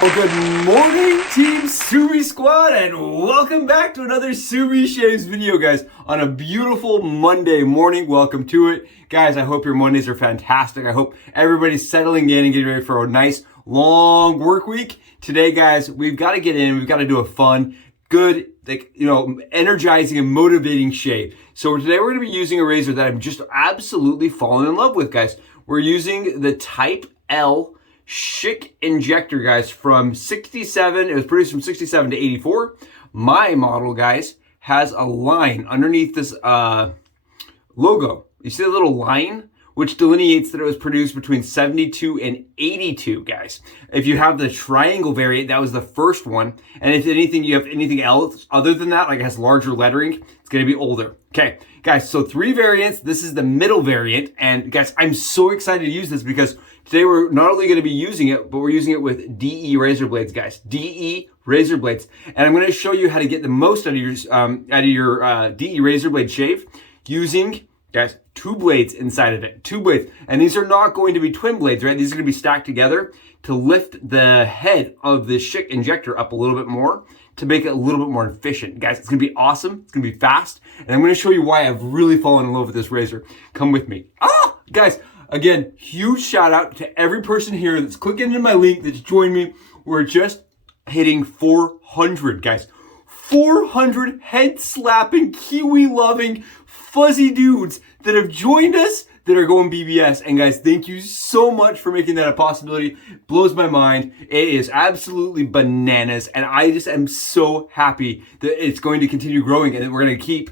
Well, good morning, Team Sumi Squad, and welcome back to another Sumi Shaves video, guys, on a beautiful Monday morning. Welcome to it. Guys, I hope your Mondays are fantastic. I hope everybody's settling in and getting ready for a nice, long work week. Today, guys, we've got to get in. We've got to do a fun, good, energizing and motivating shave. So today we're going to be using a razor that I'm just absolutely fallen in love with, guys. We're using the Type L SCHICK Injector, guys, from 67. It was produced from 67 to 84. My model, guys, has a line underneath this logo. You see the little line, which delineates that it was produced between 72 and 82, guys. If you have the triangle variant, that was the first one. And if anything, you have anything else other than that, like it has larger lettering, it's going to be older. Okay, guys, so 3 variants. This is the middle variant. And guys, I'm so excited to use this because today we're not only going to be using it, but we're using it with DE razor blades, guys. DE razor blades. And I'm going to show you how to get the most out of your DE razor blade shave using, guys, 2 blades inside of it. 2 blades. And these are not going to be twin blades, right? These are going to be stacked together to lift the head of the SCHICK Injector up a little bit more to make it a little bit more efficient. Guys, it's going to be awesome. It's going to be fast. And I'm going to show you why I've really fallen in love with this razor. Come with me. Guys, again, huge shout out to every person here that's clicking into my link, that's joined me. We're just hitting 400, guys. 400 head-slapping, Kiwi-loving, fuzzy dudes that have joined us that are going BBS. And guys, thank you so much for making that a possibility. Blows my mind. It is absolutely bananas. And I just am so happy that it's going to continue growing and that we're going to keep,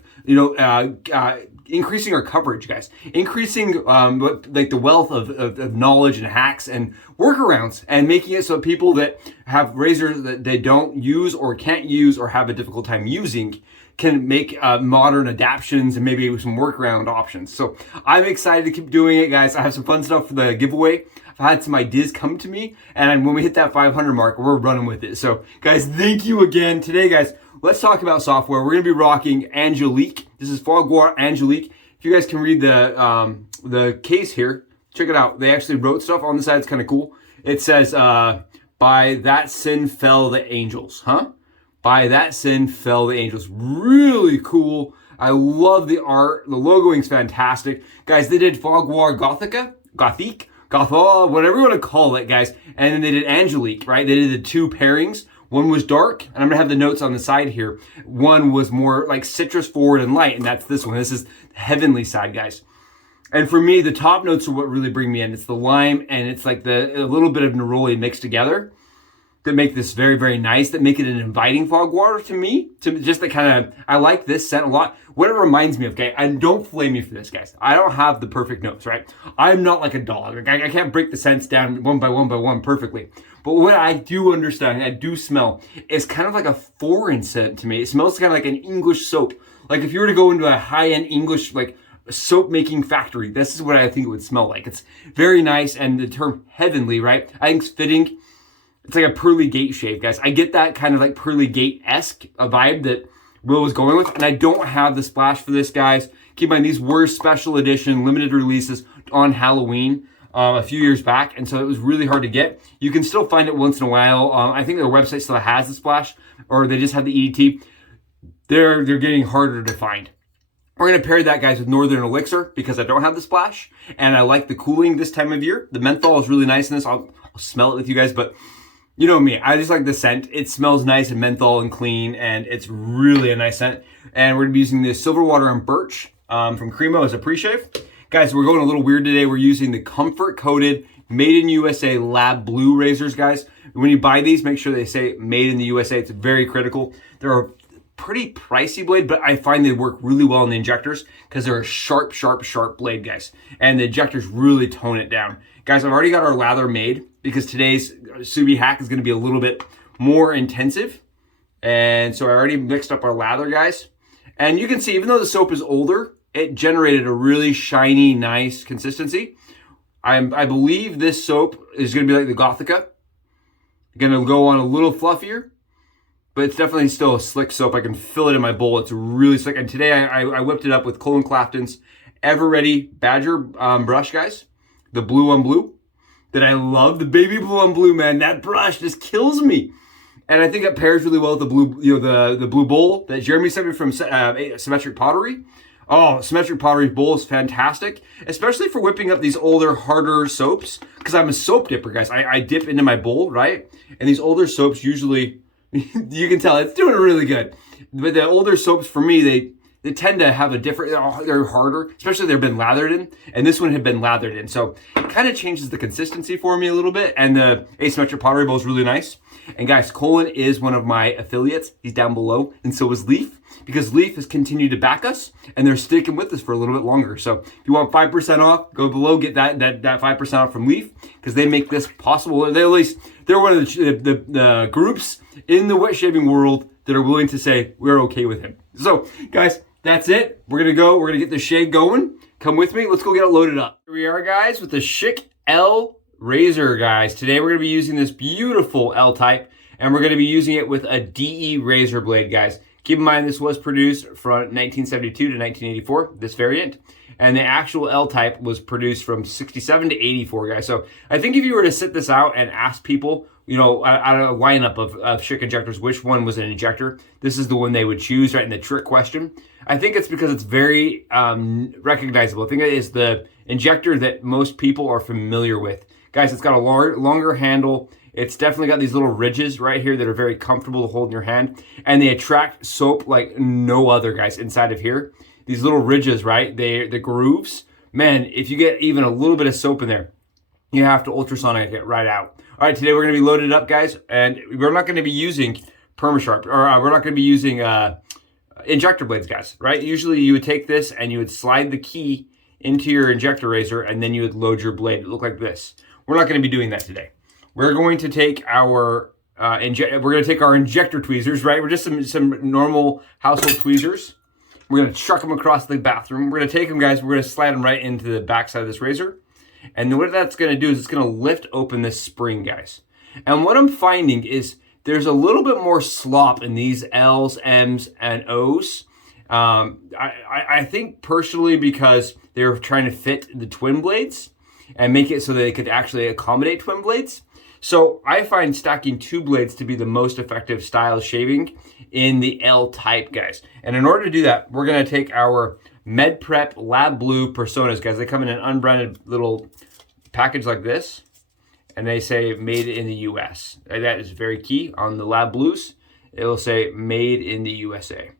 increasing our coverage, guys. Increasing the wealth of knowledge and hacks and workarounds, and making it so people that have razors that they don't use or can't use or have a difficult time using can make modern adaptions and maybe some workaround options. So I'm excited to keep doing it, guys. I have some fun stuff for the giveaway. I've had some ideas come to me, and when we hit that 500 mark, we're running with it. So guys, thank you again. Today, guys, let's talk about software. We're going to be rocking Angelique. This is Fougre Angelique. If you guys can read the case here, check it out. They actually wrote stuff on the side. It's kind of cool. It says, by that sin fell the angels. By that sin fell the angels. Really cool. I love the art. The logoing's fantastic. Guys, they did Fougre Gothique, whatever you want to call it, guys. And then they did Angelique, right? They did the 2 pairings. One was dark, and I'm going to have the notes on the side here. One was more like citrus forward and light, and that's this one. This is the heavenly side, guys. And for me, the top notes are what really bring me in. It's the lime, and it's like a little bit of neroli mixed together that make this very, very nice, that make it an inviting Fougre to me. To just the kind of, I like this scent a lot. What it reminds me of, okay, and don't flame me for this, guys. I don't have the perfect notes, right? I'm not like a dog. Like, I can't break the scents down one by one perfectly. But what I do understand, I do smell, is kind of like a foreign scent to me. It smells kind of like an English soap. Like if you were to go into a high-end English, like, soap making factory, this is what I think it would smell like. It's very nice, and the term heavenly, right? I think it's fitting. It's like a pearly gate shave, guys. I get that kind of like pearly gate-esque vibe that Will was going with, and I don't have the splash for this, guys. Keep in mind, these were special edition, limited releases on Halloween a few years back, and so it was really hard to get. You can still find it once in a while. I think their website still has the splash, or they just have the EDT. They're getting harder to find. We're going to pair that, guys, with Northern Elixir because I don't have the splash, and I like the cooling this time of year. The menthol is really nice in this. I'll smell it with you guys, but you know me, I just like the scent. It smells nice and menthol and clean, and it's really a nice scent. And we're going to be using the Silverwater and Birch from Cremo as a pre-shave. Guys, we're going a little weird today. We're using the comfort-coated, made in USA lab blue razors, guys. When you buy these, make sure they say made in the USA. It's very critical. They're a pretty pricey blade, but I find they work really well in the injectors because they're a sharp, sharp, sharp blade, guys. And the injectors really tone it down. Guys, I've already got our lather made because today's Sumi hack is going to be a little bit more intensive. And so I already mixed up our lather, guys. And you can see, even though the soap is older, it generated a really shiny, nice consistency. I believe this soap is going to be like the Gothica. Going to go on a little fluffier, but it's definitely still a slick soap. I can fill it in my bowl. It's really slick. And today I whipped it up with Colin Clafton's Ever Ready Badger brush, guys. The blue on blue. that I love. The baby blue on blue, man, that brush just kills me. And I think it pairs really well with the blue, you know, the blue bowl that Jeremy sent me from Symmetric Pottery. Oh, Symmetric Pottery bowl is fantastic, especially for whipping up these older, harder soaps, because I'm a soap dipper, guys. I dip into my bowl, right? And these older soaps usually, you can tell it's doing really good. But the older soaps, for me, they tend to have a different, they're harder, especially they've been lathered in, and this one had been lathered in. So it kind of changes the consistency for me a little bit, and the Asymmetric Pottery bowl is really nice. And guys, Colin is one of my affiliates. He's down below, and so is Leaf, because Leaf has continued to back us, and they're sticking with us for a little bit longer. So if you want 5% off, go below, get that 5% off from Leaf, because they make this possible. They're one of the groups in the wet shaving world that are willing to say we're okay with him. So guys, that's it. We're gonna get the shade going. Come with me. Let's go get it loaded up. Here we are, guys, with the SCHICK L razor, guys. Today we're gonna be using this beautiful L type, and we're gonna be using it with a DE razor blade, guys. Keep in mind this was produced from 1972 to 1984, this variant, and the actual L type was produced from 67 to 84, guys. So I think if you were to sit this out and ask people, you know, out of a lineup of SCHICK injectors, which one was an injector, this is the one they would choose, right, in the trick question. I think it's because it's very recognizable. I think it is the injector that most people are familiar with. Guys, it's got a longer handle. It's definitely got these little ridges right here that are very comfortable to hold in your hand. And they attract soap like no other, guys, inside of here. These little ridges, right? The grooves. Man, if you get even a little bit of soap in there, you have to ultrasonic it right out. All right, today we're going to be loaded up, guys. And we're not going to be using PERMASHARP, or we're not going to be using injector blades, guys, right? Usually you would take this and you would slide the key into your injector razor, and then you would load your blade. It looked like this. We're not going to be doing that today. We're going to take our injector tweezers, right? We're just some normal household tweezers. We're going to chuck them across the bathroom. We're going to take them, guys. We're going to slide them right into the backside of this razor. And then what that's going to do is it's going to lift open this spring, guys. And what I'm finding is there's a little bit more slop in these L's, M's, and O's. I think personally because they're trying to fit the twin blades and make it so that they could actually accommodate twin blades. So I find stacking two blades to be the most effective style of shaving in the L type, guys. And in order to do that, we're going to take our MedPrep Lab Blue Personas, guys. They come in an unbranded little package like this, and they say made in the US. And that is very key on the Lab Blues. It'll say made in the USA.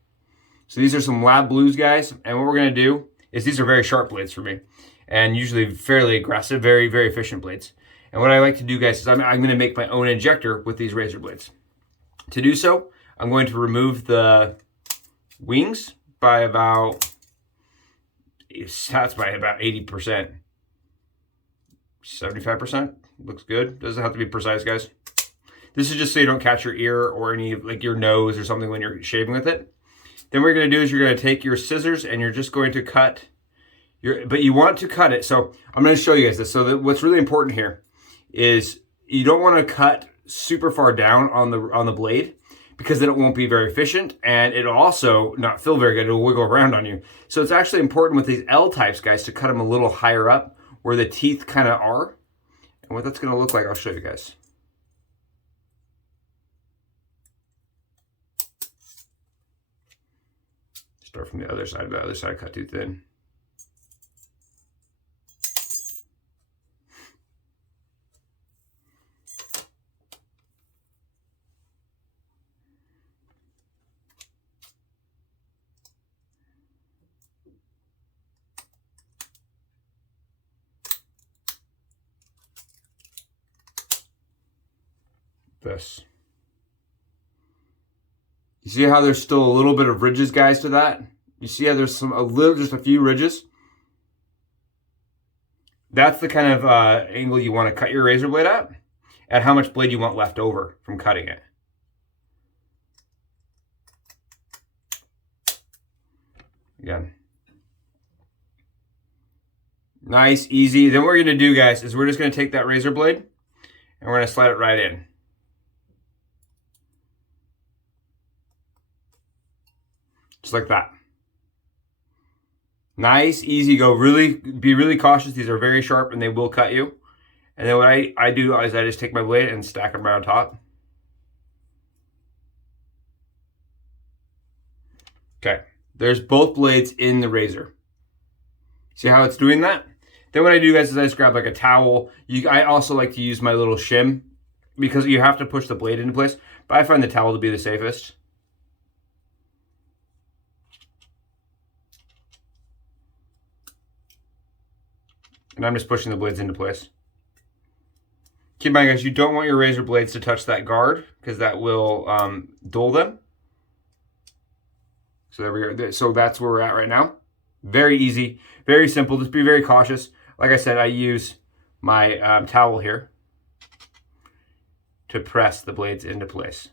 So these are some Lab Blues, guys. And what we're going to do is these are very sharp blades for me, and usually fairly aggressive, very, very efficient blades. And what I like to do, guys, is I'm going to make my own injector with these razor blades. To do so, I'm going to remove the wings by about, that's by about 80%. 75%, looks good. Doesn't have to be precise, guys. This is just so you don't catch your ear or any, like your nose or something when you're shaving with it. Then what you're going to do is you're going to take your scissors and you're just going to cut but you want to cut it. So I'm going to show you guys this. So what's really important here is you don't want to cut super far down on the blade, because then it won't be very efficient, and it'll also not feel very good. It'll wiggle around on you. So it's actually important with these L types, guys, to cut them a little higher up where the teeth kind of are. And what that's going to look like, I'll show you guys. Start from the other side. The other side cut too thin. This. You see how there's still a little bit of ridges, guys, to that? You see how there's just a few ridges? That's the kind of angle you want to cut your razor blade at, and how much blade you want left over from cutting it. Again. Nice, easy. Then what we're going to do, guys, is we're just going to take that razor blade and we're going to slide it right in. Just like that. Nice, easy go. Be really cautious. These are very sharp and they will cut you. And then what I do is I just take my blade and stack them right on top. Okay, there's both blades in the razor. See how it's doing that? Then what I do, guys, is I just grab like a towel. I also like to use my little shim because you have to push the blade into place, but I find the towel to be the safest. And I'm just pushing the blades into place. Keep in mind, guys, you don't want your razor blades to touch that guard because that will dull them. So there we go. So that's where we're at right now. Very easy, very simple. Just be very cautious. Like I said, I use my towel here to press the blades into place.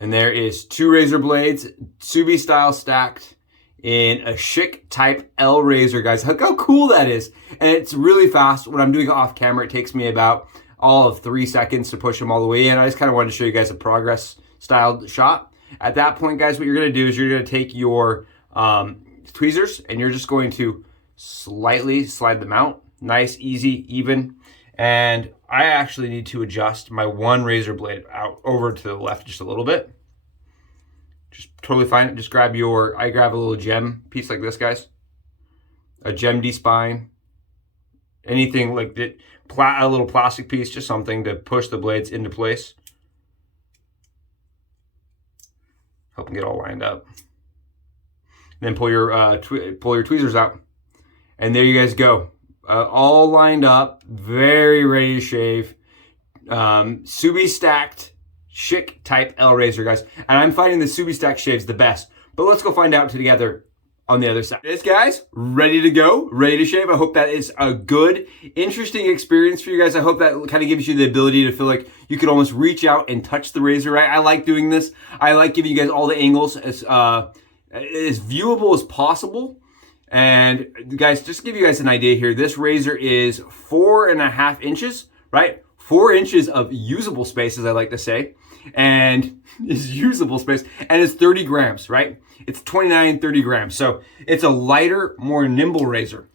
And there is 2 razor blades, Subi style, stacked in a SCHICK type L razor, guys. Look how cool that is. And it's really fast. When I'm doing it off camera, it takes me about all of 3 seconds to push them all the way in. I just kind of wanted to show you guys a progress styled shot. At that point, guys, what you're going to do is you're going to take your tweezers and you're just going to slightly slide them out. Nice, easy, even. And I actually need to adjust my one razor blade out over to the left just a little bit. Just totally fine. Just grab I grab a little gem piece like this, guys. A gem D-spine. Anything like that, a little plastic piece, just something to push the blades into place. Help them get all lined up. And then pull your tweezers out. And there you guys go. All lined up, very ready to shave. Subi stacked SCHICK type L razor, guys. And I'm finding the Subi stack shaves the best. But let's go find out together on the other side. This, guys, ready to go, ready to shave. I hope that is a good, interesting experience for you guys. I hope that kind of gives you the ability to feel like you could almost reach out and touch the razor, right? I like doing this. I like giving you guys all the angles as viewable as possible. And guys, just to give you guys an idea here, this razor is 4.5 inches, right? 4 inches of usable space, as I like to say, and is usable space, and it's 30 grams, right? It's 29, 30 grams. So it's a lighter, more nimble razor.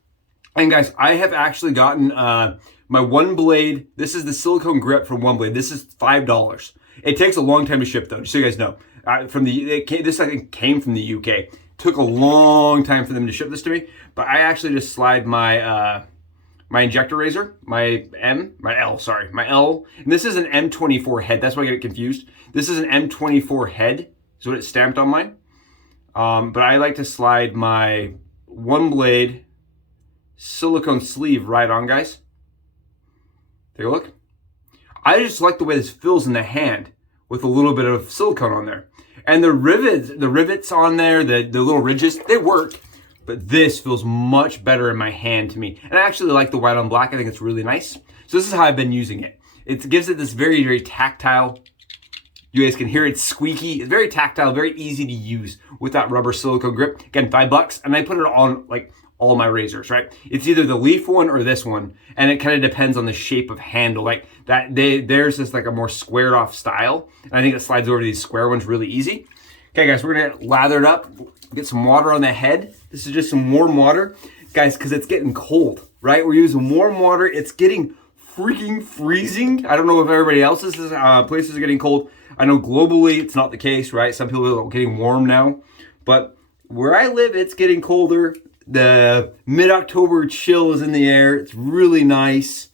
And guys, I have actually gotten my one blade. This is the silicone grip for one blade. This is $5. It takes a long time to ship, though, just so you guys know. This I think came from the UK. Took a long time for them to ship this to me, but I actually just slide my my injector razor, my L, and this is an M24 head. That's why I get confused. This is an M24 head, is what it's stamped on mine. But I like to slide my one blade silicone sleeve right on, guys. Take a look. I just like the way this feels in the hand with a little bit of silicone on there. And the rivets on there, the little ridges, they work, but this feels much better in my hand to me. And I actually like the white on black. I think it's really nice. So this is how I've been using it. It gives it this very, very tactile. You guys can hear it squeaky. It's very tactile, very easy to use with that rubber silicone grip. Again, $5, and I put it on like all my razors, right? It's either the leaf one or this one, and it kind of depends on the shape of handle. Like that, there's just like a more squared off style, and I think it slides over these square ones really easy. Okay, guys, we're gonna lather it up, get some water on the head. This is just some warm water, guys, because it's getting cold, right? We're using warm water. It's getting freaking freezing. I don't know if everybody else's places are getting cold. I know globally it's not the case, right? Some people are getting warm now, but where I live, it's getting colder. The mid-October chill is in the air. It's really nice.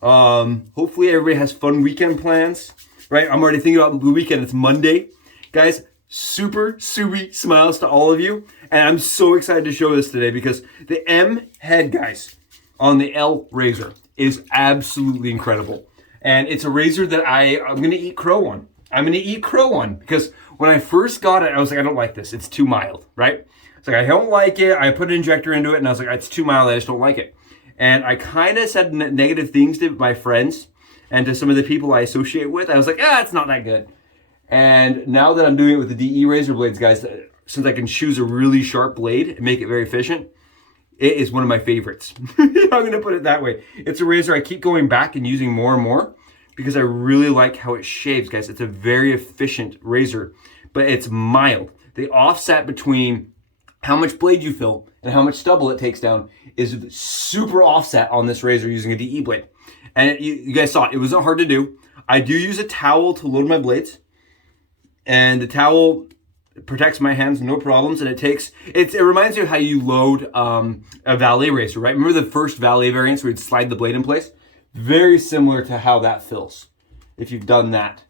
Hopefully everybody has fun weekend plans, right? I'm already thinking about the weekend. It's Monday. Guys, super Subi smiles to all of you. And I'm so excited to show this today because the M head, guys, on the L razor is absolutely incredible. And it's a razor that I'm going to eat crow on. I'm going to eat crow on because when I first got it, I was like, I don't like this. It's too mild, right? It's like, I don't like it. I put an injector into it and I was like, it's too mild. I just don't like it. And I kind of said negative things to my friends and to some of the people I associate with. I was like, it's not that good. And now that I'm doing it with the DE razor blades, guys, since I can choose a really sharp blade and make it very efficient, it is one of my favorites. I'm going to put it that way. It's a razor I keep going back and using more and more because I really like how it shaves, guys. It's a very efficient razor, but it's mild. The offset between how much blade you fill and how much stubble it takes down is super offset on this razor using a DE blade. And you guys saw it. It wasn't hard to do. I do use a towel to load my blades, and the towel protects my hands, no problems. And it reminds you of how you load a valet razor, right? Remember the first valet variants where you'd slide the blade in place? Very similar to how that feels if you've done that.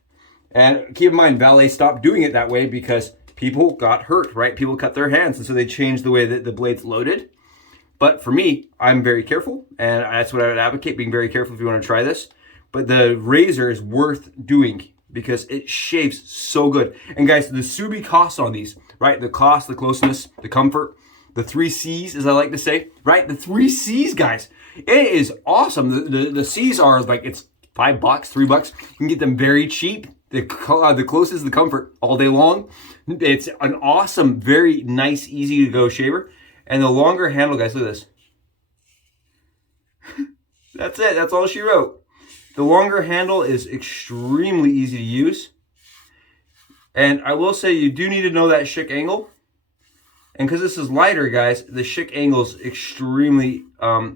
And keep in mind, valet stopped doing it that way because people got hurt, right? People cut their hands, and so they changed the way that the blade's loaded. But for me, I'm very careful, and that's what I would advocate, being very careful if you want to try this. But the razor is worth doing because it shaves so good. And guys, the Subi costs on these, right? The cost, the closeness, the comfort, the 3 C's, as I like to say, right? The 3 C's, guys. It is awesome. The C's are like, it's $5, $3. You can get them very cheap. The closest, the comfort all day long. It's an awesome, very nice, easy to go shaver. And the longer handle, guys, look at this. That's it. That's all she wrote. The longer handle is extremely easy to use. And I will say you do need to know that SCHICK angle. And because this is lighter, guys, the SCHICK angle is extremely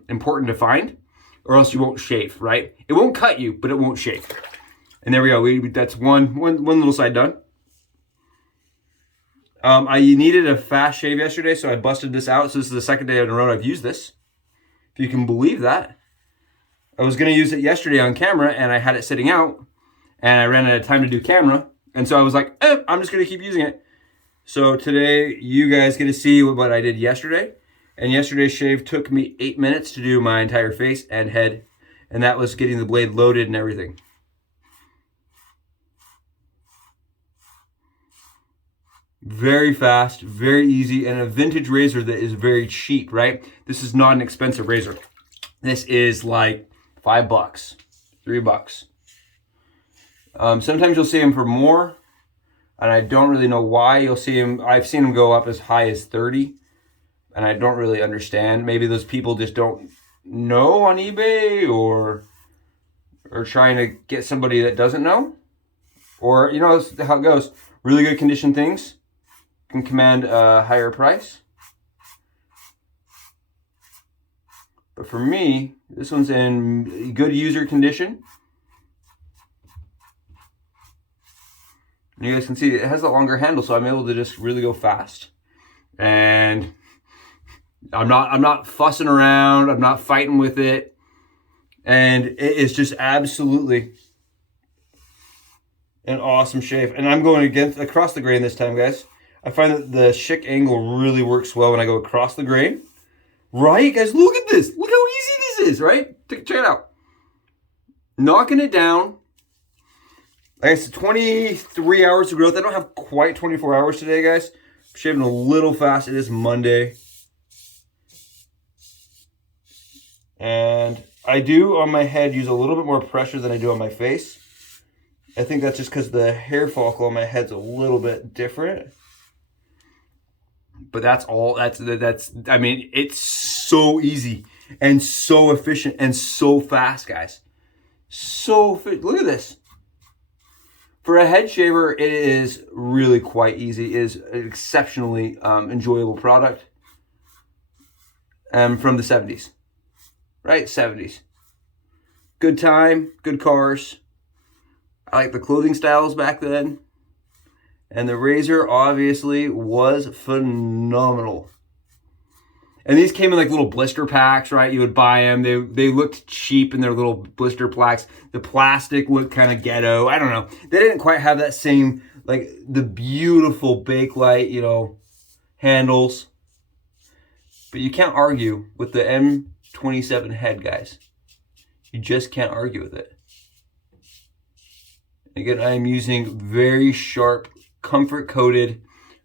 important to find, or else you won't shave, right? It won't cut you, but it won't shave. And there we go. That's one little side done. I needed a fast shave yesterday, so I busted this out. So this is the second day in a row I've used this. If you can believe that. I was going to use it yesterday on camera, and I had it sitting out, and I ran out of time to do camera. And so I was like, I'm just going to keep using it. So today, you guys get to see what I did yesterday. And yesterday's shave took me 8 minutes to do my entire face and head. And that was getting the blade loaded and everything. Very fast, very easy, and a vintage razor that is very cheap, right? This is not an expensive razor. This is like $5, $3. Sometimes you'll see them for more, and I don't really know why. You'll see them, I've seen them go up as high as 30, and I don't really understand. Maybe those people just don't know on eBay, or trying to get somebody that doesn't know. Or, you know, that's how it goes. Really good condition things can command a higher price. But for me, this one's in good user condition. And you guys can see it has a longer handle, so I'm able to just really go fast. And I'm not fussing around, I'm not fighting with it. And it is just absolutely an awesome shave. And I'm going across the grain this time, guys. I find that the SCHICK angle really works well when I go across the grain. Right, guys, look at this. Look how easy this is, right? Check it out. Knocking it down. Like I said, 23 hours of growth. I don't have quite 24 hours today, guys. I'm shaving a little fast. It is Monday. And I do, on my head, use a little bit more pressure than I do on my face. I think that's just because the hair follicle on my head's a little bit different. But that's all, I mean, it's so easy and so efficient and so fast, guys. So fit. Look at this. For a head shaver, it is really quite easy. It is an exceptionally enjoyable product. From the 70s, right? 70s. Good time, good cars. I like the clothing styles back then. And the razor obviously was phenomenal. And these came in like little blister packs, right? You would buy them. They looked cheap in their little blister packs. The plastic looked kind of ghetto. I don't know. They didn't quite have that same, like the beautiful Bakelite, you know, handles. But you can't argue with the M27 head, guys. You just can't argue with it. Again, I am using very sharp, comfort-coated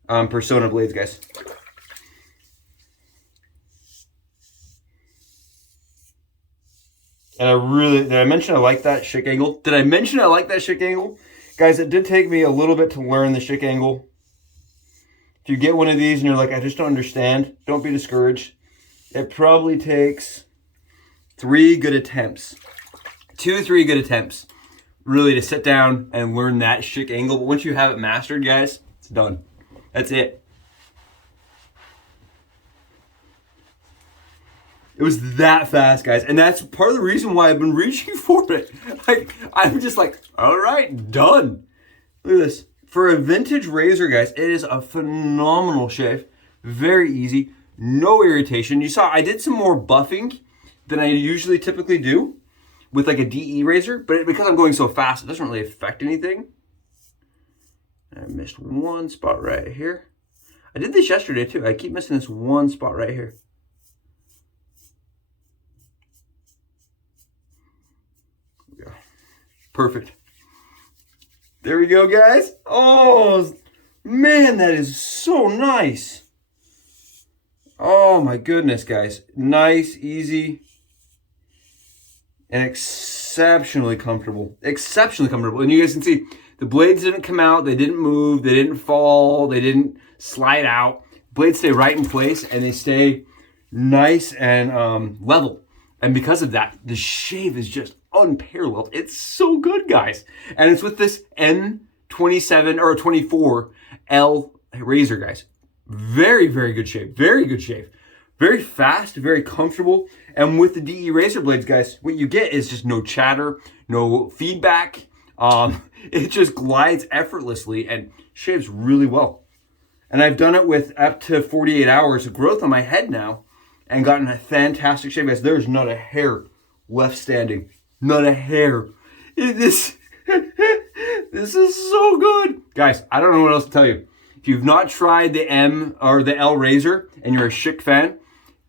Persona blades, guys. And did I mention I like that SCHICK angle? Did I mention I like that SCHICK angle? Guys, it did take me a little bit to learn the SCHICK angle. If you get one of these and you're like, I just don't understand, don't be discouraged. It probably takes 3 good attempts. 2 to 3 good attempts. Really to sit down and learn that SCHICK angle. But once you have it mastered, guys, it's done. That's it. It was that fast, guys. And that's part of the reason why I've been reaching for it. Like, I'm just like, all right, done. Look at this. For a vintage razor, guys, it is a phenomenal shave. Very easy. No irritation. You saw I did some more buffing than I usually typically do with like a DE razor, but because I'm going so fast, it doesn't really affect anything. I missed one spot right here. I did this yesterday too. I keep missing this one spot right here. There we go. Perfect. There we go, guys. Oh, man, that is so nice. Oh, my goodness, guys. Nice, easy, and exceptionally comfortable. Exceptionally comfortable. And you guys can see the blades didn't come out. They didn't move. They didn't fall. They didn't slide out. Blades stay right in place, and they stay nice and level. And because of that, the shave is just unparalleled. It's so good, guys. And it's with this N27 or 24L razor, guys. Very, very good shave. Very good shave. Very fast, very comfortable. And with the DE razor blades, guys, what you get is just no chatter, no feedback. It just glides effortlessly and shaves really well. And I've done it with up to 48 hours of growth on my head now and gotten a fantastic shave, guys. There's not a hair left standing. Not a hair. This is so good. Guys, I don't know what else to tell you. If you've not tried the M or the L razor and you're a SCHICK fan,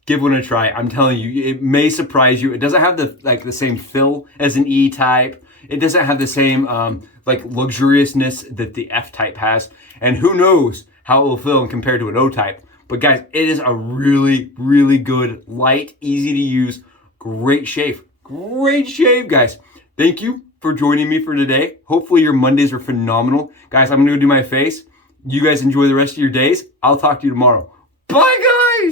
give one a try. I'm telling you, it may surprise you. It doesn't have the same fill as an E type. It doesn't have the same like luxuriousness that the F type has. And who knows how it will feel compared to an O type. But guys, it is a really, really good, light, easy to use, great shave. Great shave, guys. Thank you for joining me for today. Hopefully your Mondays are phenomenal. Guys, I'm going to go do my face. You guys enjoy the rest of your days. I'll talk to you tomorrow. Bye, guys.